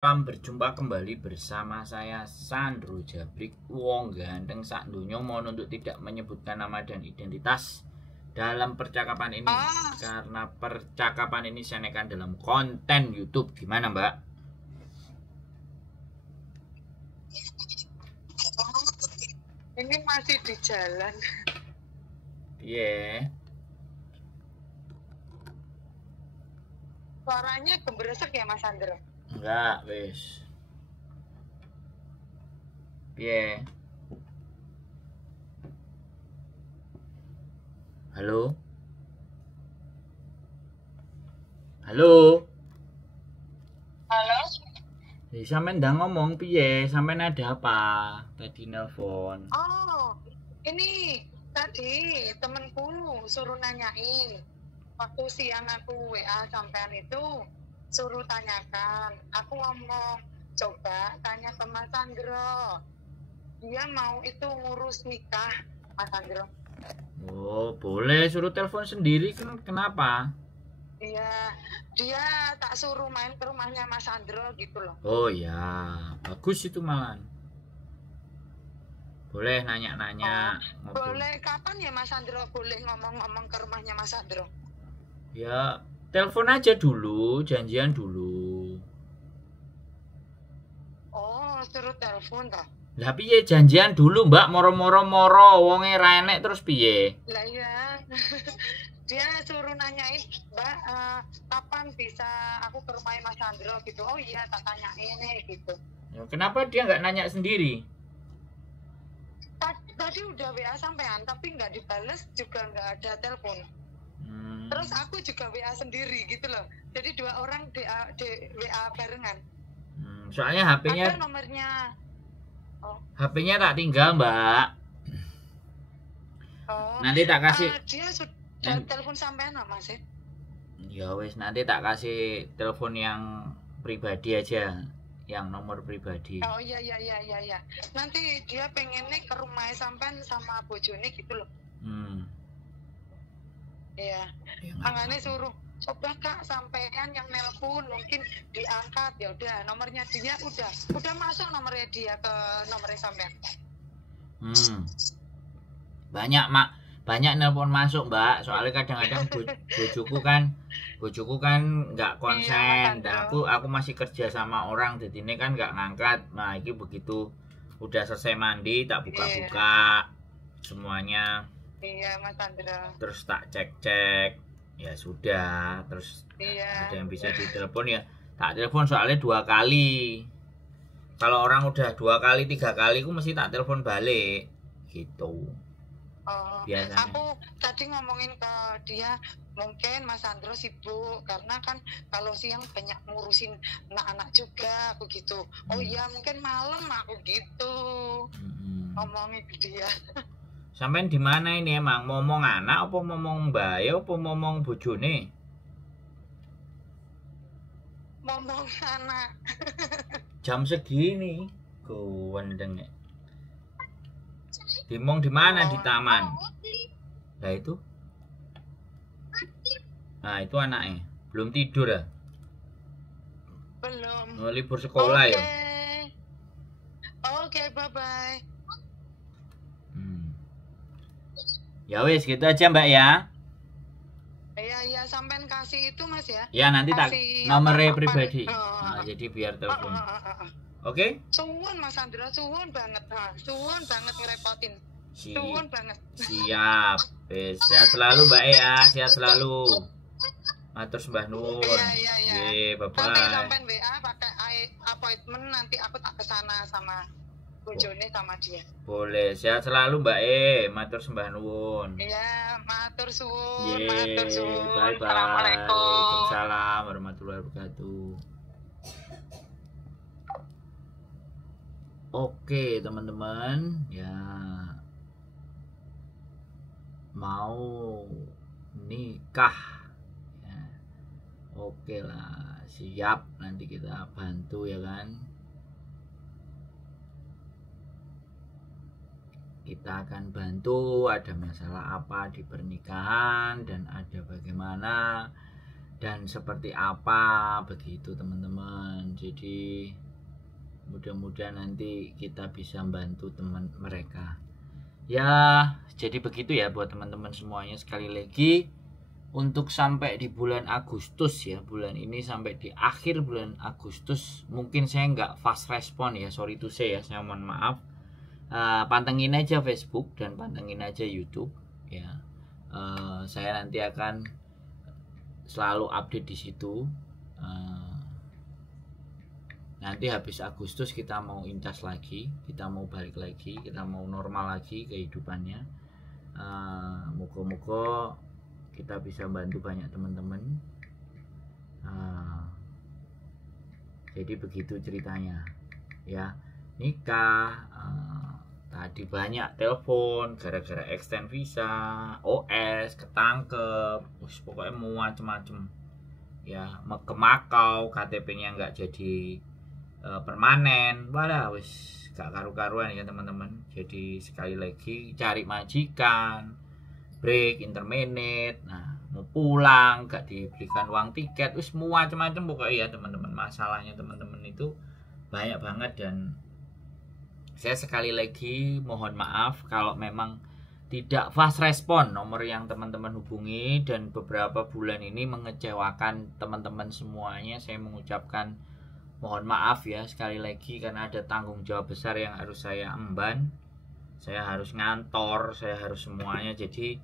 Salam berjumpa kembali bersama saya Sandro Jabrik, wong ganteng sak donya, mohon untuk tidak menyebutkan nama dan identitas dalam percakapan ini karena percakapan ini saya nekan dalam konten YouTube. Gimana, Mbak? Ini masih di jalan. Iya. Suaranya gemberesek ya Mas Andro? Enggak, wis. Iya. Halo. Halo. Halo? Sampean ndang ngomong piye? Sampean ada apa? Tadi nelpon. Oh, ini tadi temenku suruh nanyain. Waktu siang aku WA sampean itu suruh tanyakan. Aku ngomong, coba tanya ke Mas Andro. Dia mau itu ngurus nikah, Mas Andro. Oh, boleh suruh telepon sendiri kan? Kenapa? Iya, dia tak suruh main ke rumahnya Mas Andro gitu loh. Oh ya, bagus itu malan. Boleh nanya-nanya. Boleh kapan ya Mas Andro boleh ngomong-ngomong ke rumahnya Mas Andro? Ya, telepon aja dulu, janjian dulu. Oh, suruh telepon toh. Lah piye janjian dulu, Mbak? Moro-moro wonge ra enek terus piye? Lah ya. Dia suruh nanyain, Mbak, kapan bisa aku ke rumahnya Mas Andro gitu. Oh iya, tak tanyain nih gitu. Ya, kenapa dia nggak nanya sendiri? Tadi udah WA sampean, tapi nggak dibales juga nggak ada telepon. Terus aku juga WA sendiri gitu loh. Jadi dua orang di WA barengan. Soalnya HP-nya ada nomornya. HP-nya tak tinggal, Mbak. Nanti tak kasih. Dia sudah telepon sampean Mas? Ya wes, nanti tak kasih telepon yang pribadi aja, yang nomor pribadi. Oh iya. Nanti dia pengennya ke rumah sampean sama bojone gitu loh. Iya. Tangannya suruh, coba Kak sampean yang nelpon mungkin diangkat. Ya udah, nomornya dia udah masuk nomornya dia ke nomornya sampean. Banyak nelpon masuk, Mbak. Soalnya kadang-kadang bojoku kan nggak konsen. Dan aku masih kerja sama orang, jadi ini kan nggak ngangkat. Nah, ini begitu udah selesai mandi tak buka-buka semuanya. Iya, Mas Andra. Terus tak cek-cek. Ya sudah, terus ada yang bisa ditelepon ya tak telepon, soalnya 2 kali. Kalau orang udah 2 kali 3 kali aku mesti tak telepon balik gitu. Biasanya. Aku tadi ngomongin ke dia, mungkin Mas Andro sibuk karena kan kalau siang banyak ngurusin anak-anak juga aku gitu. Oh iya, mungkin malam aku gitu. Ngomongin ke dia. Sampean di mana ini emang? Ngomong anak apa ngomong bayi apa ngomong bojone? Ngomong anak. Jam segini kuwendeng. Dimong di mana? Di taman. Nah itu. Nah itu anaknya. Belum tidur ya? Belum. Libur sekolah ya? Oke, bye-bye. Ya wes gitu aja Mbak ya. Iya, sampean kasih itu Mas ya. Ya nanti tak nomornya pribadi. Nah, jadi biar telepon. Oke? Suwun Mas Andra, suwun banget. Suwun banget ngerepotin. Suwun banget. Siap. Sehat selalu Mbak ya, sehat selalu. Matur sembah nuwun. Iya. Bye-bye. Nanti sampean WA pakai appointment, nanti aku tak kesana sama bojone sama dia. Boleh, sehat selalu Mbak matur sembah nuwun. Iya, matur suwun, Bye-bye. Assalamualaikum. Waalaikumsalam warahmatullahi wabarakatuh. Oke teman-teman, ya mau nikah ya. Oke lah, siap, nanti kita bantu ya kan. Kita akan bantu, ada masalah apa di pernikahan dan ada bagaimana dan seperti apa begitu teman-teman. Jadi mudah-mudahan nanti kita bisa bantu teman mereka ya. Jadi begitu ya buat teman-teman semuanya. Sekali lagi untuk sampai di bulan Agustus ya, bulan ini sampai di akhir bulan Agustus mungkin saya nggak fast respon ya, sorry to say ya, saya mohon maaf. Pantengin aja Facebook dan pantengin aja YouTube ya. Saya nanti akan selalu update di situ. Nanti habis Agustus kita mau incas lagi, kita mau balik lagi, kita mau normal lagi kehidupannya. Moga-moga kita bisa bantu banyak teman-teman. Jadi begitu ceritanya ya. Nikah, tadi banyak telepon gara-gara extend visa, OS ketangkep, pokoknya mau macem-macem ya. Ke Makau KTP-nya nggak jadi permanen, wadah wis gak karu-karuan ya teman-teman. Jadi sekali lagi cari majikan, break interminute, nah mau pulang gak diberikan uang tiket, wis macam-macam pokoknya ya teman-teman. Masalahnya teman-teman itu banyak banget, dan saya sekali lagi mohon maaf kalau memang tidak fast respon nomor yang teman-teman hubungi dan beberapa bulan ini mengecewakan teman-teman semuanya. Saya mengucapkan mohon maaf ya sekali lagi, karena ada tanggung jawab besar yang harus saya emban. Saya harus ngantor, saya harus semuanya, jadi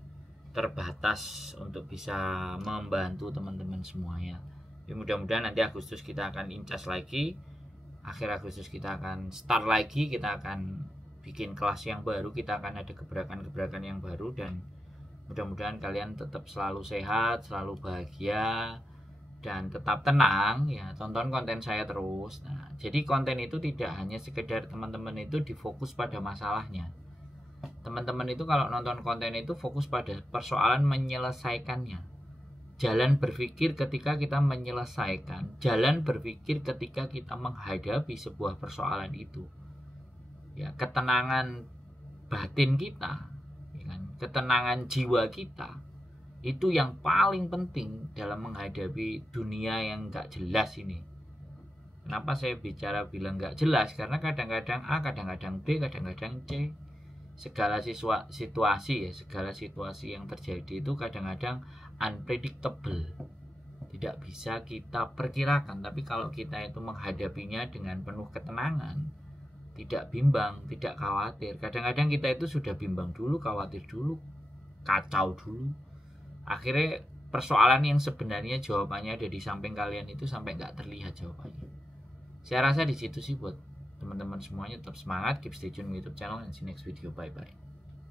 terbatas untuk bisa membantu teman-teman semuanya. Ya, mudah-mudahan nanti Agustus kita akan incas lagi, akhir Agustus kita akan start lagi, kita akan bikin kelas yang baru, kita akan ada gebrakan-gebrakan yang baru, dan mudah-mudahan kalian tetap selalu sehat, selalu bahagia, dan tetap tenang ya. Tonton konten saya terus. Nah, jadi konten itu tidak hanya sekedar teman-teman itu difokus pada masalahnya. Teman-teman itu kalau nonton konten itu fokus pada persoalan menyelesaikannya. Jalan berpikir ketika kita menyelesaikan, jalan berpikir ketika kita menghadapi sebuah persoalan itu. Ya, ketenangan batin kita, ya kan? Ketenangan jiwa kita, itu yang paling penting dalam menghadapi dunia yang gak jelas ini. Kenapa saya bilang gak jelas? Karena kadang-kadang A, kadang-kadang B, kadang-kadang C. Segala situasi ya, segala situasi yang terjadi itu kadang-kadang unpredictable, tidak bisa kita perkirakan. Tapi kalau kita itu menghadapinya dengan penuh ketenangan, tidak bimbang, tidak khawatir. Kadang-kadang kita itu sudah bimbang dulu, khawatir dulu, kacau dulu, akhirnya persoalan yang sebenarnya jawabannya ada di samping kalian itu sampai nggak terlihat jawabannya. Saya rasa di situ sih buat teman-teman semuanya. Tetap semangat, keep stay tune YouTube channel, and see you next video. Bye bye.